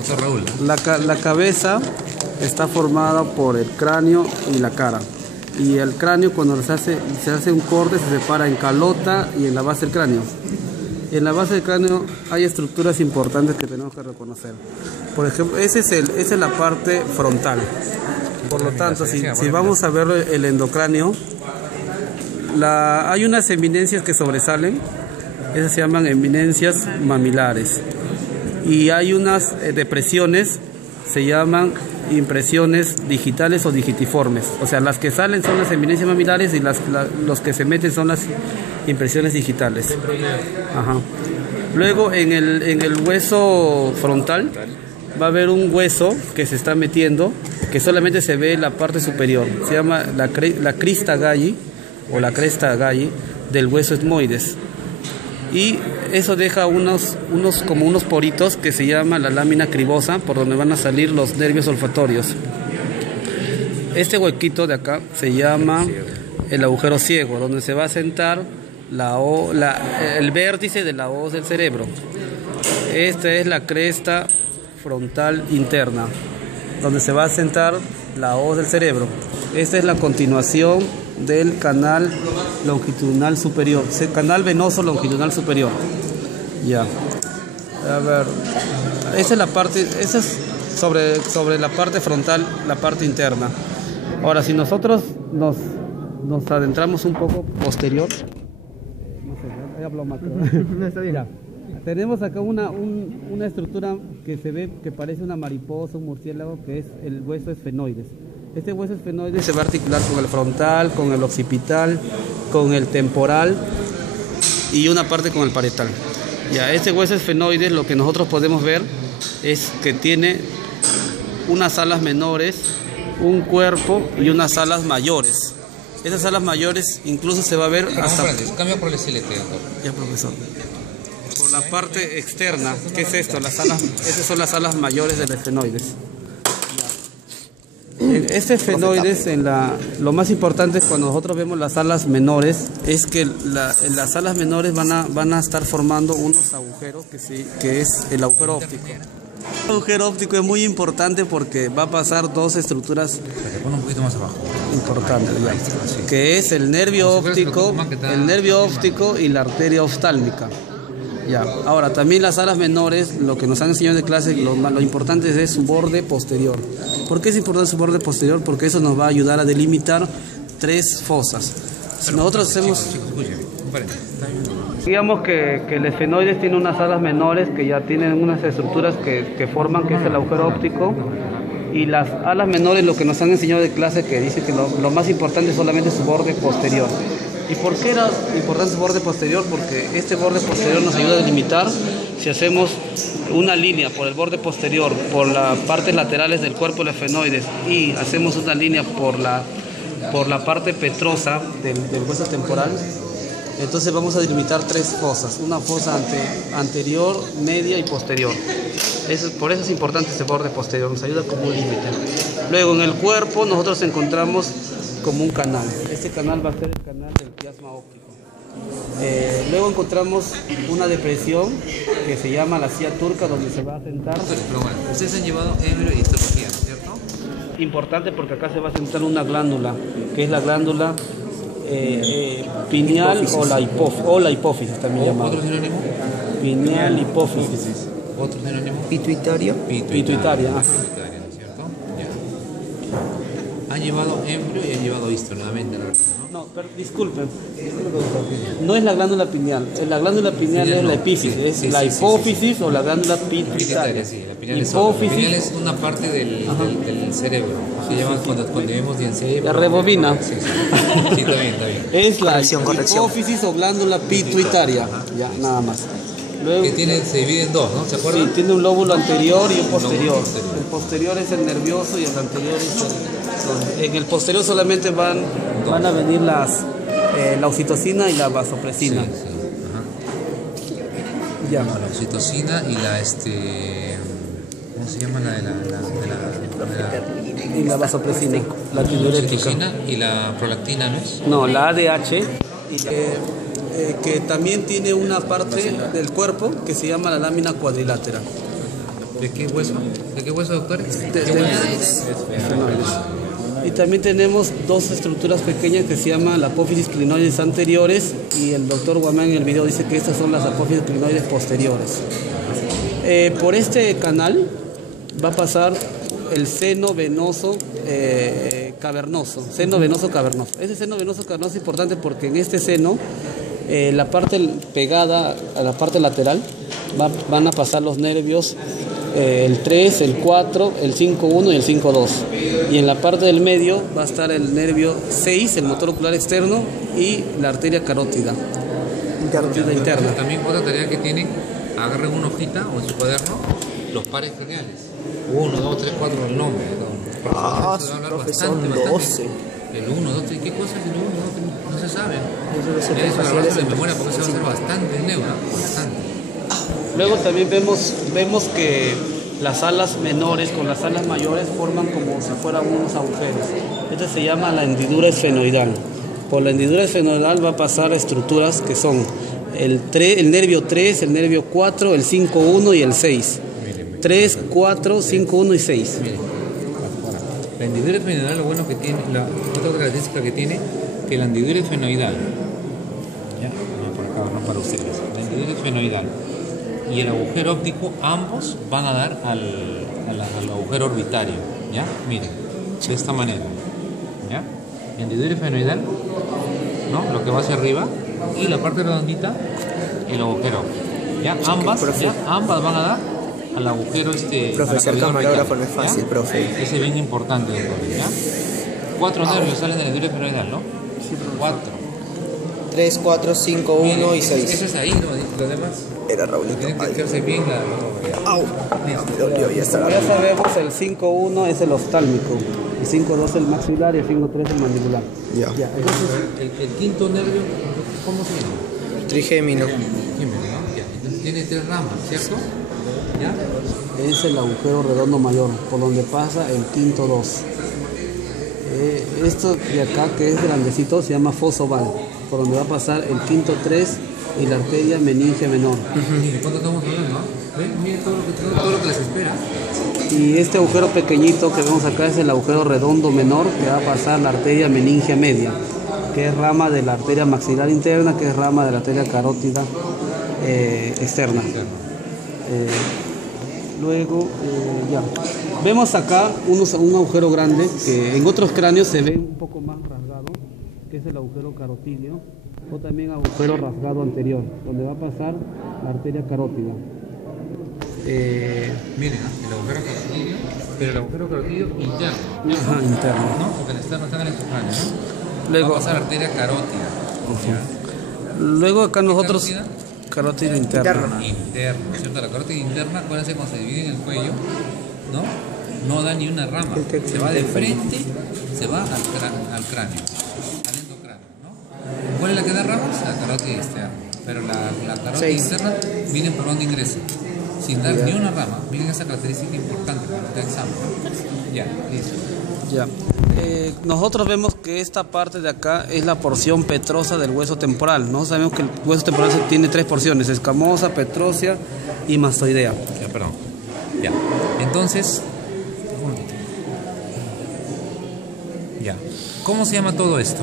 Doctor Raúl. La cabeza está formada por el cráneo y la cara. Y el cráneo, cuando se hace un corte, se separa en calota y en la base del cráneo. Y en la base del cráneo hay estructuras importantes que tenemos que reconocer. Por ejemplo, esa es la parte frontal. Por lo tanto, si vamos a ver el endocráneo, hay unas eminencias que sobresalen. Esas se llaman eminencias mamilares. Y hay unas depresiones, se llaman impresiones digitales o digitiformes. O sea, las que salen son las eminencias mamilares y los que se meten son las impresiones digitales. Ajá. Luego en el hueso frontal va a haber un hueso que se está metiendo, que solamente se ve la parte superior. Se llama la crista galli o la cresta galli del hueso etmoides. Y eso deja como unos poritos que se llama la lámina cribosa, por donde van a salir los nervios olfatorios. Este huequito de acá se llama el agujero ciego, donde se va a sentar el vértice de la hoz del cerebro. Esta es la cresta frontal interna, donde se va a sentar la hoz del cerebro. Esta es la continuación del canal longitudinal superior, canal venoso longitudinal superior. Ya. A ver, esa es la parte, esa es sobre la parte frontal, la parte interna. Ahora, si nosotros nos adentramos un poco posterior, no sé, ahí hablo macro. No está bien. Ya. Tenemos acá una estructura que se ve que parece una mariposa, un murciélago, que es el hueso esfenoides. Este hueso esfenoides se va a articular con el frontal, con el occipital, con el temporal y una parte con el parietal. Ya, este hueso esfenoides, lo que nosotros podemos ver es que tiene unas alas menores, un cuerpo y unas alas mayores. Esas alas mayores incluso se va a ver hasta... Cambia por el estilete, doctor. Ya, profesor. Por la parte externa, ¿qué es esto? Esas son las alas mayores del esfenoides. Este esfenoides, lo más importante es cuando nosotros vemos las alas menores, es que las alas menores van a estar formando unos agujeros que es el agujero óptico. El agujero óptico es muy importante porque va a pasar dos estructuras importantes, que es el nervio óptico y la arteria oftálmica. Ya. Ahora, también las alas menores, lo que nos han enseñado de clase, lo importante es su borde posterior. ¿Por qué es importante su borde posterior? Porque eso nos va a ayudar a delimitar tres fosas. Si nosotros hacemos... Digamos que el esfenoides tiene unas alas menores que ya tienen unas estructuras que forman, que es el agujero óptico. Y las alas menores, lo que nos han enseñado de clase, que dice que lo más importante es solamente su borde posterior. ¿Y por qué era importante su borde posterior? Porque este borde posterior nos ayuda a delimitar. Si hacemos una línea por el borde posterior, por las partes laterales del cuerpo del esfenoides, y hacemos una línea por la parte petrosa del hueso temporal, entonces vamos a delimitar tres fosas. Una fosa anterior, media y posterior. Por eso es importante este borde posterior, nos ayuda como un límite. Luego en el cuerpo nosotros encontramos como un canal. Este canal va a ser el canal del quiasma óptico. Luego encontramos una depresión que se llama la silla turca, donde se va a sentar. Pero bueno, ustedes han llevado embrio y histología, ¿no es cierto? Importante porque acá se va a sentar una glándula, que es la glándula pineal o la hipófisis también llamada. ¿Otro sinónimo? Pineal hipófisis. ¿Otro sinónimo? Pituitaria. Pituitaria. ¿No es cierto? Ya. Han llevado embrio y han llevado histo nuevamente, ¿no? No, pero disculpen. No es la glándula pineal. La glándula pineal es la epífisis, es la hipófisis o la glándula pituitaria. Sí, la pineal es otra. La pineal es una parte del cerebro. Se llama cuando vemos bien cerebro. La rebobina. Sí, está bien. Es la hipófisis o glándula pituitaria. Ya, nada más. Luego, que se divide en dos, ¿no? ¿Se acuerdan? Sí, tiene un lóbulo anterior y un posterior. El posterior es el nervioso y el anterior es en el posterior solamente van a venir la oxitocina y la vasopresina. Sí. Ya. La oxitocina y la ¿cómo se llama y la vasopresina, la tiroirética. Oxitocina y la prolactina, ¿no es? No, la ADH, que también tiene una parte del cuerpo que se llama la lámina cuadrilátera. ¿De qué hueso? ¿De qué hueso, doctor? Esfenoides. Y también tenemos dos estructuras pequeñas que se llaman la apófisis clinoides anteriores, y el doctor Guamán en el video dice que estas son las apófisis clinoides posteriores. Por este canal va a pasar el seno venoso cavernoso, seno venoso cavernoso. Ese seno venoso cavernoso es importante porque en este seno, la parte pegada a la parte lateral, van a pasar los nervios, el 3, el 4, el 5-1 y el 5-2. Y en la parte del medio va a estar el nervio 6, el motor ocular externo, y la arteria carótida interna. También otra tarea que tienen, agarren una hojita o en su cuaderno los pares craneales. 1, 2, 3, 4, el nombre. Profe, son 12. El 1, 2, 3, ¿qué cosas el 1, 2, 3? No se sabe. Eso Eso de memoria porque se va a hacer bastante en neuro, bastante. Luego también vemos que las alas menores con las alas mayores forman como si fueran unos agujeros. Esto se llama la hendidura esfenoidal. Por la hendidura esfenoidal va a pasar estructuras que son el nervio 3, el nervio 4, el 5-1 y el 6. 3, 4, 5, 1 y 6. La hendidura esfenoidal, lo bueno que tiene, la otra característica que tiene, que la hendidura esfenoidal, ya, por acá, no para ustedes, la hendidura esfenoidal y el agujero óptico, ambos van a dar al agujero orbitario, ¿ya? Miren, de esta manera, ¿ya? Hendidura esfenoidal, ¿no? Lo que va hacia arriba, y la parte redondita, el agujero, ¿ya? Ambas van a dar al agujero Profe, ser camarógrafo no es fácil, ¿ya? profe. Ese es bien importante, doctor, ¿ya? 4 nervios salen de la hendidura esfenoidal, ¿no? Sí, 4. 3, 4, 5, 1 y 6. Eso es ahí, ¿no? Lo demás Era Raulito. tienen que hacerse bien la... ¡Au! Me dolió, ya está. Ya sabemos, el 5-1 es el oftálmico, el 5-2 el maxilar y el 5-3 el mandibular. Ya. Entonces, el quinto nervio, ¿cómo se llama? Trigémino. Gemelo, ¿no? Ya. Entonces tiene 3 ramas, ¿cierto? ¿Ya? Es el agujero redondo mayor, por donde pasa el quinto 2. Esto de acá, que es grandecito, se llama foso oval, por donde va a pasar el quinto 3 y la arteria meninge menor. Mire, ¿cuánto estamos hablando? ¿Ven? Miren todo lo que les espera. Y este agujero pequeñito que vemos acá es el agujero redondo menor, que va a pasar la arteria meninge media, que es rama de la arteria maxilar interna, que es rama de la arteria carótida externa. Luego, ya. Vemos acá un agujero grande que en otros cráneos se ve un poco más rasgado, que es el agujero carotídeo, o también agujero rasgado anterior, donde va a pasar la arteria carótida. Miren, el agujero carotídeo, pero el agujero carotídeo interno. Ajá, interno. ¿No? Porque el externo está en el exocráneo, ¿no? Luego, va a pasar la arteria carótida. luego acá nosotros... Carótida. Carótida interna. Interno, ¿cierto? La carótida interna, acuérdense cuando se divide en el cuello, ¿no? No da ni una rama, se va de frente, se va al cráneo, al endocráneo, ¿no? ¿Cuál es la que da ramas? La carótida externa, pero la carótida interna, miren por dónde ingresa, sin dar ni una rama. Miren esa característica importante para este examen, ¿no? Ya, listo. Ya. Nosotros vemos que esta parte de acá es la porción petrosa del hueso temporal, ¿no? Sabemos que el hueso temporal tiene 3 porciones: escamosa, petrósea y mastoidea. Ya, perdón. Ya. Entonces, ya. ¿Cómo se llama todo esto?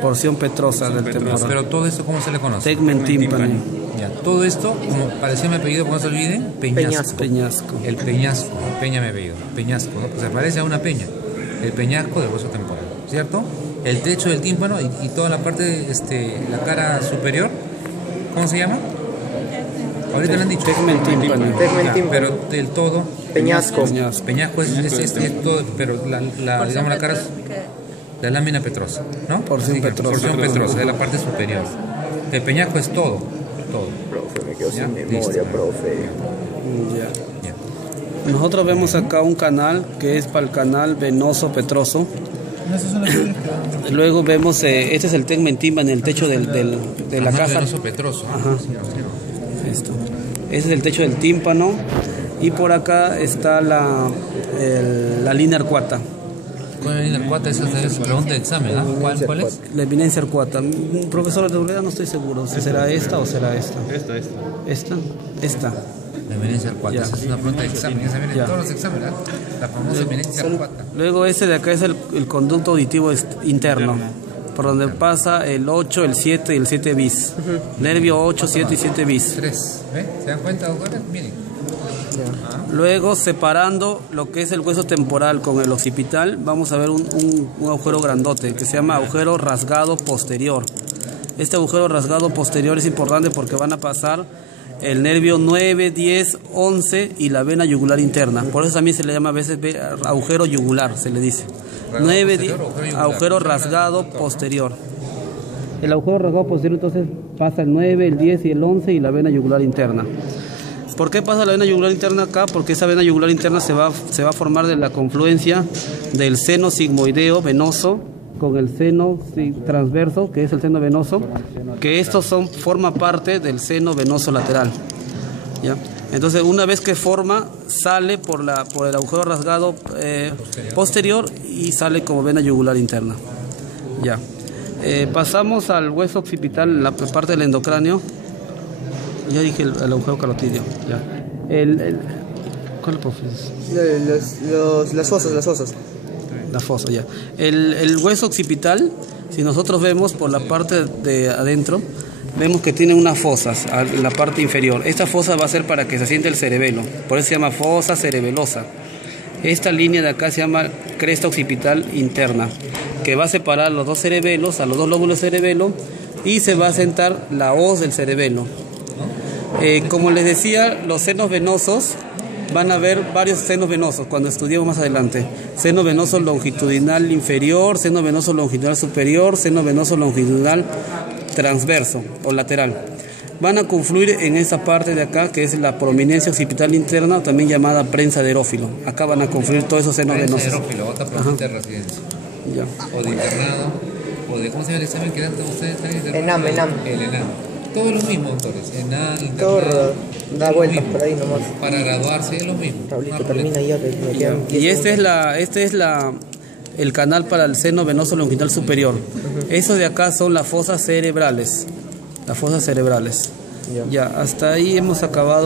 Porción petrosa del temporal. Pero todo esto, ¿cómo se le conoce? Tegmen timpani. Ya, todo esto, como parecía mi apellido, ¿cómo se olviden? Peñasco. Peñasco. El peñasco, peña mi apellido, peñasco, ¿no? Pues se parece a una peña, el peñasco del hueso temporal, ¿cierto? El techo del tímpano y toda la parte, la cara superior, ¿cómo se llama? Ahorita le han dicho. Tegmen timpani. Ya, pero del todo. Peñasco. Peñasco es todo, pero digamos la cara, la lámina petrosa, ¿no? Porción petrosa. De la parte superior. El peñasco es todo. Profe, me quedo Ya, sin memoria, listo. profe. Ya. Nosotros vemos acá un canal que es para el canal venoso petroso. Luego vemos, este es el tegmen timpani, el techo de la casa. Venoso petroso. Ajá. Esto. Ese es el techo del tímpano. Y por acá está la línea arcuata. ¿Cuál es la línea arcuata? Esa es pregunta de examen, ¿ah? ¿Cuál es? La eminencia arcuata. Profesor de seguridad, no estoy seguro si será esta o será esta. Esta. La eminencia arcuata. Ya. Esa es una pregunta de examen. Esa viene Ya. en todos los exámenes, ¿verdad? La famosa eminencia arcuata. Luego ese de acá es el conducto auditivo interno, por donde pasa el 8, el 7 y el 7 bis. Nervio 8, 7 y 7 bis. 3. ¿Ve? ¿Se dan cuenta, doctores? Miren. Luego, separando lo que es el hueso temporal con el occipital, vamos a ver un agujero grandote que se llama agujero rasgado posterior. Este agujero rasgado posterior es importante porque van a pasar el nervio 9, 10, 11 y la vena yugular interna. Por eso también se le llama a veces agujero yugular, se le dice. 9, 10, agujero rasgado posterior. El agujero rasgado posterior entonces pasa el 9, el 10 y el 11 y la vena yugular interna. ¿Por qué pasa la vena yugular interna acá? Porque esa vena yugular interna se va a formar de la confluencia del seno sigmoideo venoso con el seno transverso, que es el seno venoso, que estos forma parte del seno venoso lateral. ¿Ya? Entonces, una vez que forma, sale por el agujero rasgado posterior y sale como vena yugular interna. Ya. Pasamos al hueso occipital, la parte del endocráneo. Ya dije el agujero carotídeo. Ya. ¿Cuál es? Las fosas. La fosa, ya. El hueso occipital, si nosotros vemos por la parte de adentro, vemos que tiene unas fosas en la parte inferior. Esta fosa va a ser para que se asiente el cerebelo, por eso se llama fosa cerebelosa. Esta línea de acá se llama cresta occipital interna, que va a separar los dos cerebelos, a los dos lóbulos del cerebelo, y se va a asentar la hoz del cerebelo. Como les decía, los senos venosos, van a ver varios senos venosos cuando estudiemos más adelante. Seno venoso longitudinal inferior, seno venoso longitudinal superior, seno venoso longitudinal transverso o lateral. Van a confluir en esa parte de acá, que es la prominencia occipital interna, también llamada prensa de erófilo. Acá van a confluir todos esos senos venosos. Prensa de erófilo, otra pregunta de residencia. Ya. O de internado, o de, ¿cómo se llama el examen que dan ustedes? ENAM. El ENAM. Todo lo mismo, doctores. ENAM, Todo internado. da vueltas por ahí nomás. Para graduarse es lo mismo. Pablito, termina ya. Me quedan 10 Y este es el canal para el seno venoso longitudinal superior. Esos de acá son las fosas cerebrales. Las fosas cerebrales. Ya, hasta ahí hemos acabado.